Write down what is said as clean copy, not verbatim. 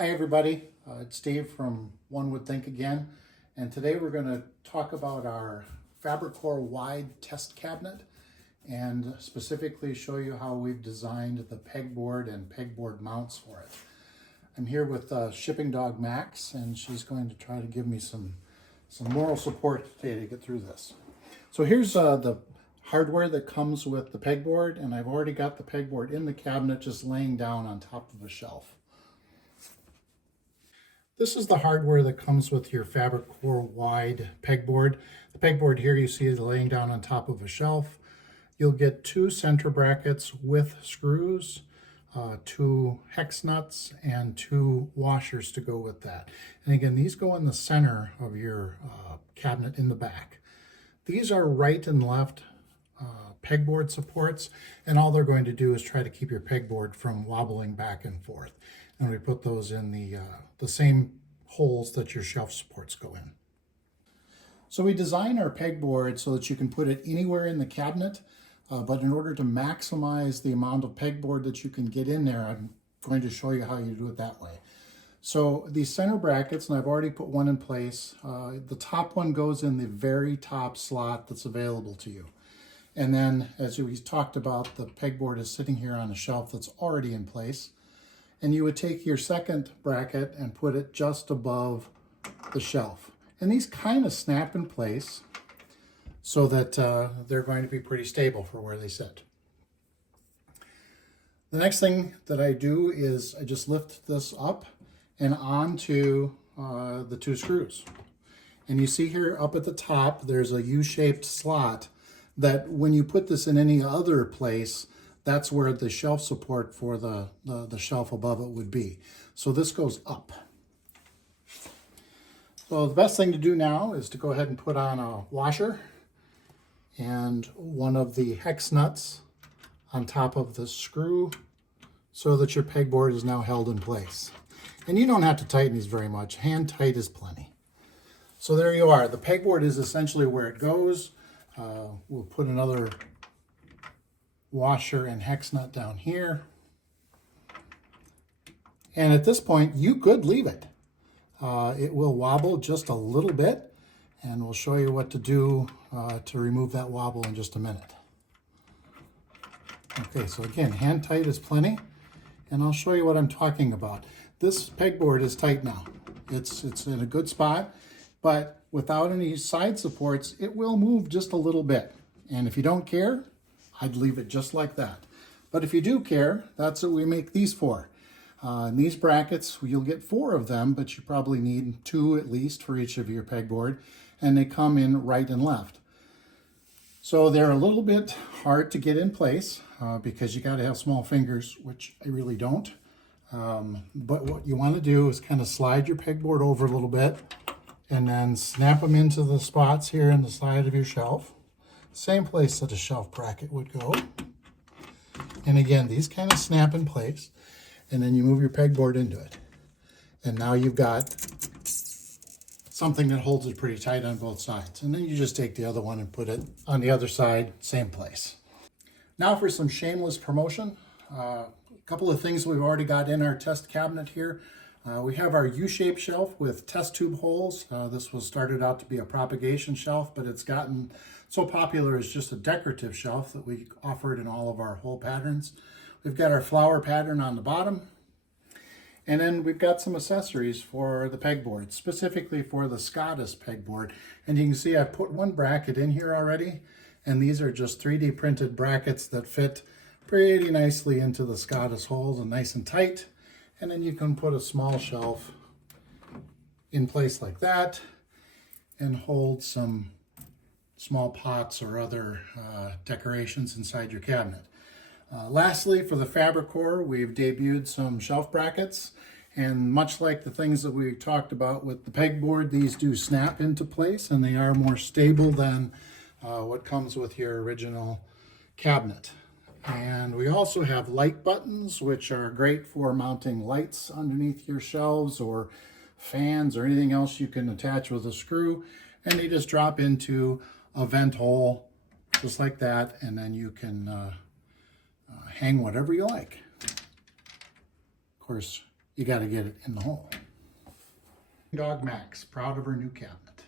Hi everybody, it's Dave from One Would Think again, and today we're going to talk about our Fabrikor Wide test cabinet and specifically show you how we've designed the pegboard and pegboard mounts for it. I'm here with Shipping Dog Max, and she's going to try to give me some moral support today to get through this. So here's the hardware that comes with the pegboard, and I've already got the pegboard in the cabinet just laying down on top of a shelf. This is the hardware that comes with your Fabrikor Wide pegboard. The pegboard here you see is laying down on top of a shelf. You'll get 2 center brackets with screws, 2 hex nuts, and 2 washers to go with that. And again, these go in the center of your cabinet in the back. These are right and left pegboard supports, and all they're going to do is try to keep your pegboard from wobbling back and forth. And we put those in the same holes that your shelf supports go in. So we design our pegboard so that you can put it anywhere in the cabinet, but in order to maximize the amount of pegboard that you can get in there, I'm going to show you how you do it that way. So these center brackets, and I've already put one in place, the top one goes in the very top slot that's available to you. And then, as we talked about, the pegboard is sitting here on a shelf that's already in place. And you would take your second bracket and put it just above the shelf. And these kind of snap in place so that they're going to be pretty stable for where they sit. The next thing that I do is I just lift this up and onto the 2 screws. And you see here up at the top, there's a U-shaped slot that when you put this in any other place, that's where the shelf support for the shelf above it would be. So this goes up. So the best thing to do now is to go ahead and put on a washer and one of the hex nuts on top of the screw so that your pegboard is now held in place. And you don't have to tighten these very much. Hand tight is plenty. So there you are. The pegboard is essentially where it goes. We'll put another washer and hex nut down here. And at this point, you could leave it. It will wobble just a little bit, and we'll show you what to do to remove that wobble in just a minute. Okay, so again, hand tight is plenty, and I'll show you what I'm talking about. This pegboard is tight now. It's in a good spot, but without any side supports, it will move just a little bit. And if you don't care, I'd leave it just like that. But if you do care, that's what we make these for. And these brackets, you'll get 4 of them, but you probably need 2 at least for each of your pegboard, and they come in right and left. So they're a little bit hard to get in place because you got to have small fingers, which I really don't. But what you want to do is kind of slide your pegboard over a little bit and then snap them into the spots here in the side of your shelf. Same place that a shelf bracket would go. And again, these kind of snap in place, and then you move your pegboard into it. And now you've got something that holds it pretty tight on both sides. And then you just take the other one and put it on the other side, same place. Now for some shameless promotion. A couple of things we've already got in our test cabinet here. We have our U-shaped shelf with test tube holes. This was started out to be a propagation shelf, but it's gotten so popular as just a decorative shelf that we offer it in all of our hole patterns. We've got our flower pattern on the bottom, and then we've got some accessories for the pegboard, specifically for the Scottish pegboard. And you can see I've put 1 bracket in here already, and these are just 3D printed brackets that fit pretty nicely into the Scottish holes and nice and tight. And then you can put a small shelf in place like that and hold some small pots or other decorations inside your cabinet. Lastly, for the Fabrikor, we've debuted some shelf brackets, and much like the things that we talked about with the pegboard, these do snap into place and they are more stable than what comes with your original cabinet. And we also have light buttons, which are great for mounting lights underneath your shelves or fans or anything else you can attach with a screw. And they just drop into a vent hole just like that, and then you can hang whatever you like. Of course, you got to get it in the hole. Dog Max, proud of her new cabinet.